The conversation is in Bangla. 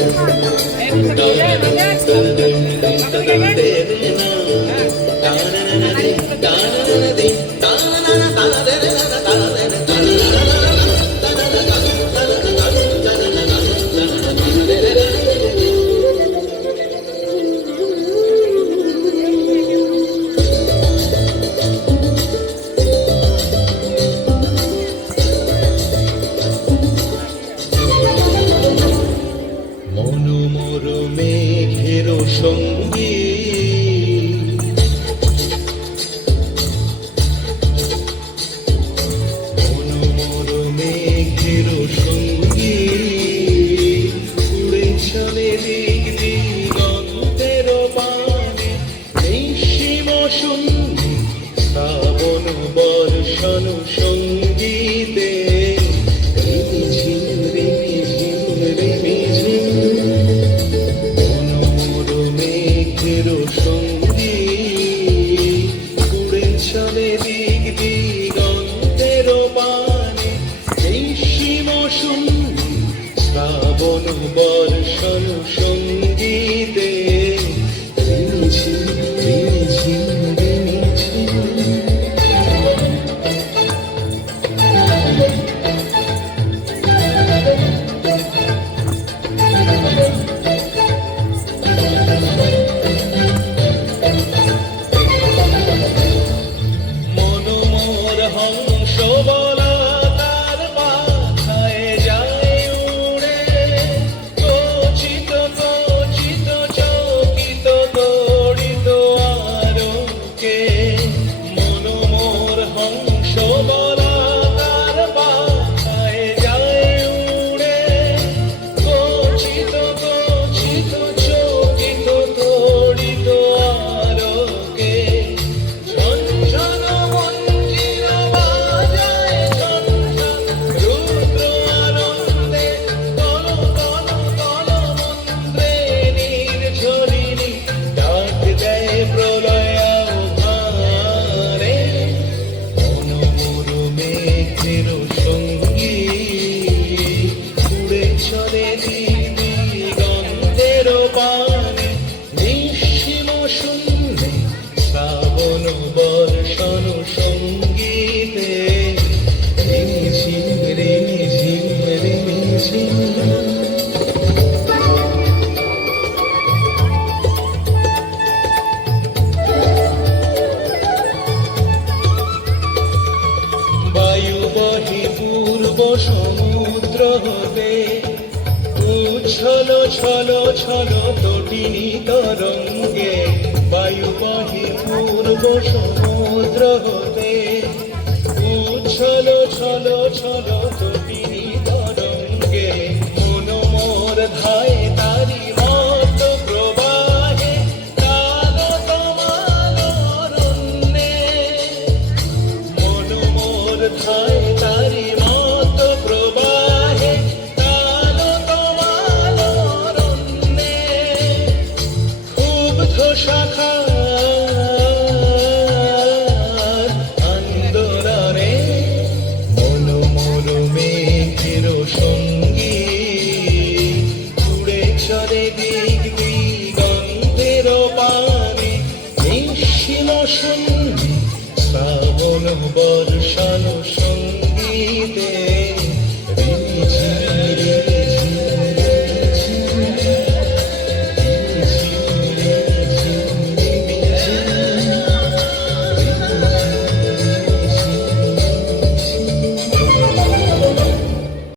Thank you. সঙ্গ বর্ষণ সঙ্গীতে ঝিমঝিম রৌদ্র হতে উচ্ছল, ছল ছল তটিনী তরঙ্গে বায়ুবাহী পূর্ব সমুদ্র হতে উচ্ছল, ছল ছল তটিনী শাখা আন্দোলনে মনোমরমে চির সঙ্গী। উড়ে চলে দিক দিগন্তের পানি নিশ্চিল সন্ধি শ্রাবণ সঙ্গীতে